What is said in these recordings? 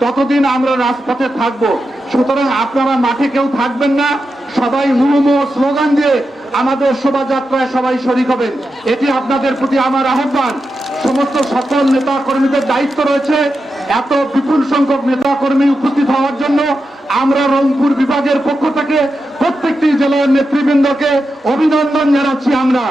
ততদিন আমরা রাজপথে থাকব, সুতরাং আপনারা মাঠে কেউ থাকবেন না। সবাই মুহুমো স্লোগান দিয়ে আমাদের শোভাযাত্রায় সবাই শরিক হবেন। এটি আপনাদের প্রতি আমার আহ্বান। সমস্ত সকল নেতা কর্মীদের দায়িত্ব রয়েছে। এত বিপুল সংখ্যক নেতা কর্মী উপস্থিত হওয়ার জন্য আমরা রংপুর বিভাগের পক্ষ থেকে প্রত্যেকটি জেলার নেতৃবৃন্দকে অভিনন্দন জানাচ্ছি আমরা।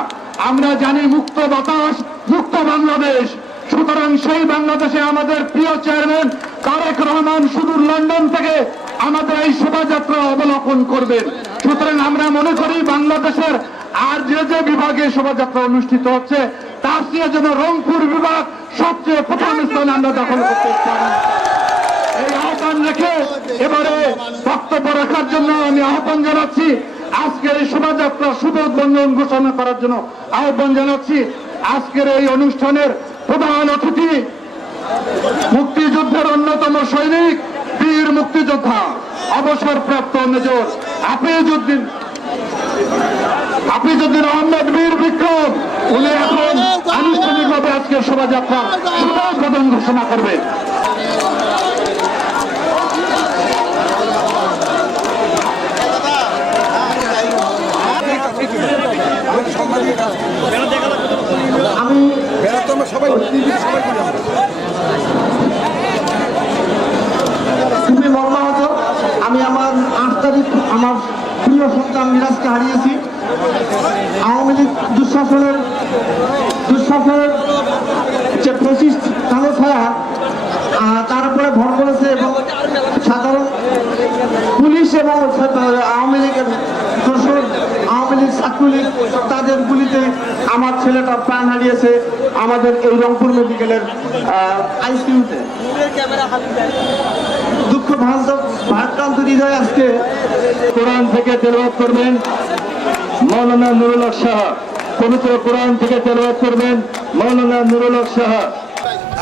আমরা জানি মুক্ত বাতাস, মুক্ত বাংলাদেশ। সুতরাং সেই বাংলাদেশে আমাদের প্রিয় চেয়ারম্যান তারেক রহমান সুদূর লন্ডন থেকে আমাদের এই শোভাযাত্রা অবলোকন করবেন। সুতরাং আমরা মনে করি বাংলাদেশের আর যে যে বিভাগে শোভাযাত্রা অনুষ্ঠিত হচ্ছে, তার চেয়ে যেন রংপুর বিভাগ সবচেয়ে প্রথম স্থানে আমরা দখল করতে এই আহ্বান রেখে এবারে বক্তব্য রাখার জন্য আমি আহ্বান জানাচ্ছি। আজকের এই শোভাযাত্রা শুভ উদ্বোধন ঘোষণা করার জন্য আহ্বান জানাচ্ছি। আজকের এই অনুষ্ঠানের প্রধান অতিথি, মুক্তিযুদ্ধের অন্যতম সৈনিক, বীর মুক্তিযোদ্ধা, অবসরপ্রাপ্ত মেজর আফিজুদ্দিন আফিজুদ্দিন আহমেদ, বীর বিক্রম। উনি এখন আনুষ্ঠানিকভাবে আজকের শোভাযাত্রা শুভ প্রদান ঘোষণা করবেন আমি খুবই মর্মাহত আমি আমার আট তারিখ আমার প্রিয় সন্তান মিরাজকে হারিয়েছি। আওয়ামী লীগ দুঃশাসনের দুঃশাসনের যে ফেসিস্ট কালো ছায়া তার উপরে ভর করেছে এবং সাধারণ পুলিশ এবং আওয়ামী লীগের দোসর আওয়ামী লীগ ছাত্রলীগ তাদের গুলিতে আমার ছেলেটা প্রাণ হারিয়েছে আমাদের এই রংপুর মেডিকেলের আইসিইউতে। দুঃখ ভারাক্রান্ত হৃদয় আজকে কোরআন থেকে তেলবাদ করবেন। মৌলানা নুরুল হক সাহা, পবিত্র কোরআন থেকে তেলবাদ করবেন। মৌলানা নুরুল হক সাহা।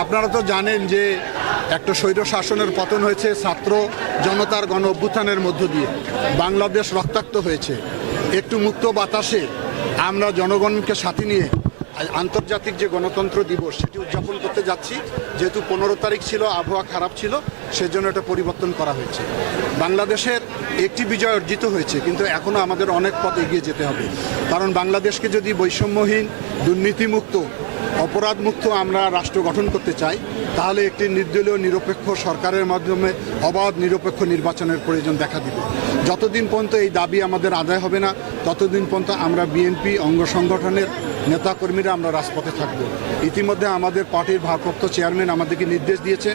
আপনারা তো জানেন যে একটা স্বৈর শাসনের পতন হয়েছে ছাত্র জনতার গণ অভ্যুত্থানের মধ্য দিয়ে। বাংলাদেশ রক্তাক্ত হয়েছে। একটু মুক্ত বাতাসে আমরা জনগণকে সাথে নিয়ে আন্তর্জাতিক যে গণতন্ত্র দিবস সেটি উদযাপন করতে যাচ্ছি। যেহেতু পনেরো তারিখ ছিল, আবহাওয়া খারাপ ছিল, সেজন্য এটা পরিবর্তন করা হয়েছে। বাংলাদেশের একটি বিজয় অর্জিত হয়েছে, কিন্তু এখনও আমাদের অনেক পথ এগিয়ে যেতে হবে। কারণ বাংলাদেশকে যদি বৈষম্যহীন, দুর্নীতিমুক্ত অপরাধমুক্ত আমরা রাষ্ট্র গঠন করতে চাই, তাহলে একটি নির্দলীয় নিরপেক্ষ সরকারের মাধ্যমে অবাধ নিরপেক্ষ নির্বাচনের প্রয়োজন দেখা দিবে। যতদিন পর্যন্ত এই দাবি আমাদের আদায় হবে না, ততদিন পর্যন্ত আমরা বিএনপি, অঙ্গ সংগঠনের নেতাকর্মীরা আমরা রাজপথে থাকব। ইতিমধ্যে আমাদের পার্টির ভারপ্রাপ্ত চেয়ারম্যান আমাদেরকে নির্দেশ দিয়েছে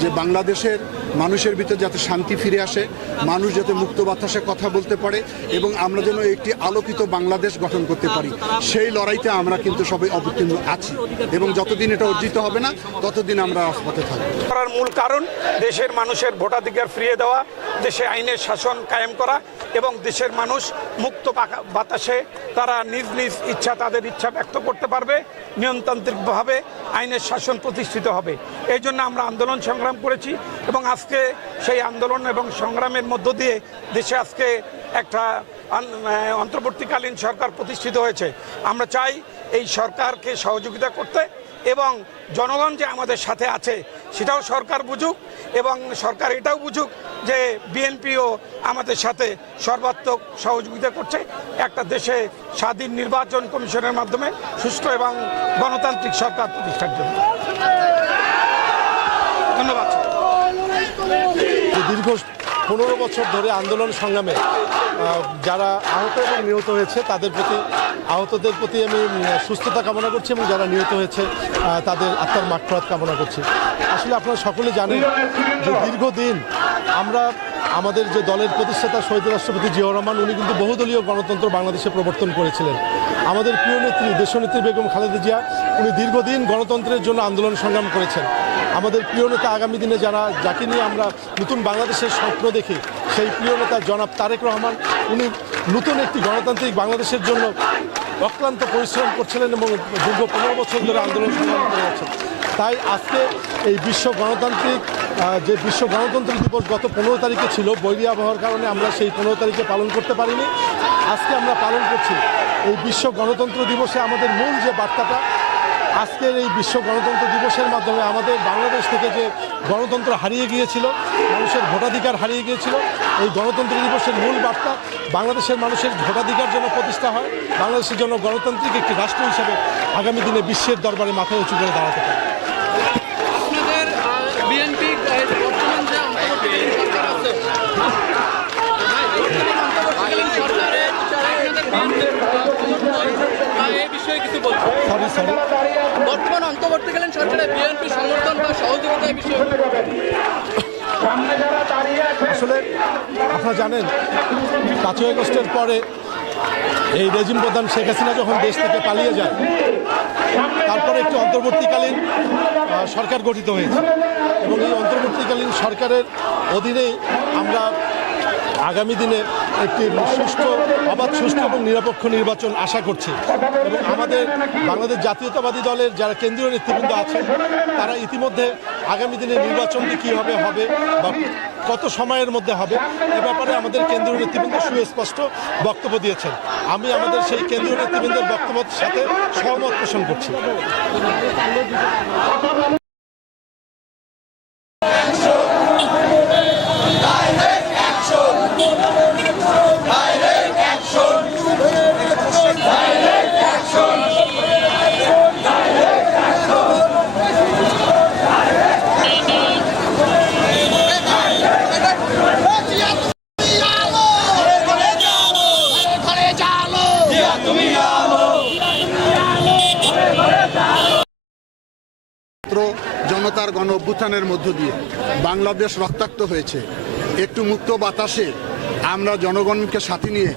যে বাংলাদেশের মানুষের ভিতর যাতে শান্তি ফিরে আসে, মানুষ যাতে মুক্ত বাতাসে কথা বলতে পারে এবং আমরা যেন একটি আলোকিত বাংলাদেশ গঠন করতে পারি। সেই লড়াইতে আমরা কিন্তু সবাই অবতীর্ণ আছি এবং যতদিন এটা অর্জিত হবে না, ততদিন আমরা রাজপথে থাকব। করার মূল কারণ দেশের মানুষের ভোটাধিকার ফিরিয়ে দেওয়া, দেশে আইনের শাসন কায়েম করা এবং দেশের মানুষ মুক্ত বাতাসে তারা নিজ নিজ ইচ্ছা, তাদের ইচ্ছা ব্যক্ত করতে পারবে, নিয়মতান্ত্রিকভাবে আইনের শাসন প্রতিষ্ঠিত হবে। এই জন্য আমরা আন্দোলন সংগ্রাম করেছি এবং আজকে সেই আন্দোলন এবং সংগ্রামের মধ্য দিয়ে দেশে আজকে একটা অন্তর্বর্তীকালীন সরকার প্রতিষ্ঠিত হয়েছে। আমরা চাই এই সরকারকে সহযোগিতা করতে এবং জনগণ যে আমাদের সাথে আছে সেটাও সরকার বুঝুক এবং সরকার এটাও বুঝুক যে বিএনপিও আমাদের সাথে সর্বাত্মক সহযোগিতা করছে। একটা দেশে স্বাধীন নির্বাচন কমিশনের মাধ্যমে সুষ্ঠু এবং গণতান্ত্রিক সরকার প্রতিষ্ঠার জন্য। ধন্যবাদ। যে দীর্ঘ পনেরো বছর ধরে আন্দোলন সংগ্রামে যারা আহত এবং নিহত হয়েছে, তাদের প্রতি, আহতদের প্রতি আমি সুস্থতা কামনা করছি এবং যারা নিহত হয়েছে তাদের আত্মার মাঠফরাত কামনা করছি। আসলে আপনারা সকলে জানেন যে দীর্ঘদিন আমরা আমাদের যে দলের প্রতিষ্ঠাতা শহীদ রাষ্ট্রপতি জিয়াউর রহমান, উনি কিন্তু বহুদলীয় গণতন্ত্র বাংলাদেশে প্রবর্তন করেছিলেন। আমাদের প্রিয় নেত্রী, দেশনেত্রী বেগম খালেদা জিয়া, উনি দীর্ঘদিন গণতন্ত্রের জন্য আন্দোলন সংগ্রাম করেছেন। আমাদের প্রিয় নেতা আগামী দিনে যারা, যাকে নিয়ে আমরা নতুন বাংলাদেশের স্বপ্ন দেখি, সেই প্রিয় নেতা জনাব তারেক রহমান, উনি নতুন একটি গণতান্ত্রিক বাংলাদেশের জন্য অক্লান্ত পরিশ্রম করছিলেন এবং দীর্ঘ পনেরো বছর ধরে আন্দোলন সংগ্রাম করে যাচ্ছেন। তাই আজকে এই বিশ্ব গণতান্ত্রিক যে বিশ্ব গণতন্ত্র দিবস গত পনেরো তারিখে ছিল, বৈরী আবহাওয়ার কারণে আমরা সেই পনেরো তারিখে পালন করতে পারিনি। আজকে আমরা পালন করছি এই বিশ্ব গণতন্ত্র দিবসে আমাদের মূল যে বার্তাটা আজকের এই বিশ্ব গণতন্ত্র দিবসের মাধ্যমে আমাদের বাংলাদেশ থেকে যে গণতন্ত্র হারিয়ে গিয়েছিল, মানুষের ভোটাধিকার হারিয়ে গিয়েছিল, এই গণতন্ত্র দিবসের মূল বার্তা বাংলাদেশের মানুষের ভোটাধিকার যেন প্রতিষ্ঠা হয়, বাংলাদেশের জন্য গণতান্ত্রিক একটি রাষ্ট্র হিসেবে আগামী দিনে বিশ্বের দরবারে মাথা উঁচু করে দাঁড়াতে পারে আপনাদের বিএনপি বর্তমান যে অন্তর্বর্তীকালীন সরকার আছে বর্তমান অন্তর্বর্তীকালীন সরকারের আপনাদের বিএনপির এই বিষয়ে কিছু বলছেন সরি সরি অন্তর্বর্তীকালীন সরকারের বিএনপি সমর্থন বা বিষয়ে। আসলে আপনারা জানেন, পাঁচই আগস্টের পরে এই রেজিম প্রধান শেখ হাসিনা যখন দেশ থেকে পালিয়ে যায়, তারপরে একটি অন্তর্বর্তীকালীন সরকার গঠিত হয়েছে। এবং এই অন্তর্বর্তীকালীন সরকারের অধীনেই আমরা আগামী দিনে একটি সুষ্ঠু, অবাধ, সুষ্ঠু এবং নিরপেক্ষ নির্বাচন আশা করছি। এবং আমাদের বাংলাদেশ জাতীয়তাবাদী দলের যারা কেন্দ্রীয় নেতৃবৃন্দ আছেন, তারা ইতিমধ্যে আগামী দিনে নির্বাচনটি কীভাবে হবে বা কত সময়ের মধ্যে হবে, এ ব্যাপারে আমাদের কেন্দ্রীয় নেতৃবৃন্দ সুস্পষ্ট বক্তব্য দিয়েছেন। আমি আমাদের সেই কেন্দ্রীয় নেতৃবৃন্দের বক্তব্যের সাথে সহমত পোষণ করছি ছাত্র জনতার অভ্যুত্থানের মধ্য দিয়ে বাংলাদেশ রক্তাক্ত হয়েছে। একটু মুক্ত বাতাসে আমরা জনগণকে সাথে নিয়ে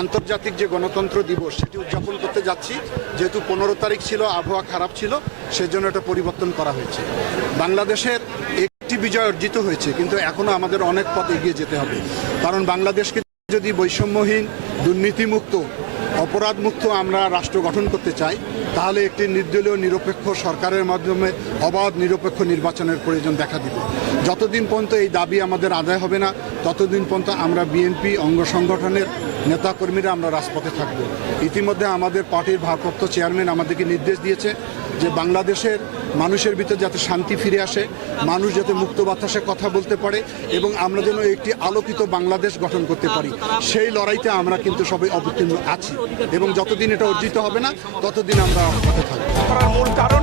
আন্তর্জাতিক যে গণতন্ত্র দিবস সেটি উদযাপন করতে যাচ্ছি। যেহেতু পনেরো তারিখ ছিল, আবহাওয়া খারাপ ছিল, সেজন্য এটা পরিবর্তন করা হয়েছে। বাংলাদেশের একটি বিজয় অর্জিত হয়েছে, কিন্তু এখনও আমাদের অনেক পথ এগিয়ে যেতে হবে। কারণ বাংলাদেশকে যদি বৈষম্যহীন, দুর্নীতিমুক্ত, অপরাধমুক্ত আমরা রাষ্ট্র গঠন করতে চাই তাহলে একটি নির্দলীয় নিরপেক্ষ সরকারের মাধ্যমে অবাধ নিরপেক্ষ নির্বাচনের প্রয়োজন দেখা দিবে। যতদিন পর্যন্ত এই দাবি আমাদের আদায় হবে না, ততদিন পর্যন্ত আমরা বিএনপি, অঙ্গ সংগঠনের নেতাকর্মীরা আমরা রাজপথে থাকব। ইতিমধ্যে আমাদের পার্টির ভারপ্রাপ্ত চেয়ারম্যান আমাদেরকে নির্দেশ দিয়েছে যে বাংলাদেশের মানুষের ভিতর যাতে শান্তি ফিরে আসে, মানুষ যাতে মুক্ত বাতাসে কথা বলতে পারে এবং আমরা যেন একটি আলোকিত বাংলাদেশ গঠন করতে পারি। সেই লড়াইতে আমরা কিন্তু সবাই অবতীর্ণ আছি এবং যতদিন এটা অর্জিত হবে না, ততদিন আমরা পথে থাকব। মূল কারণ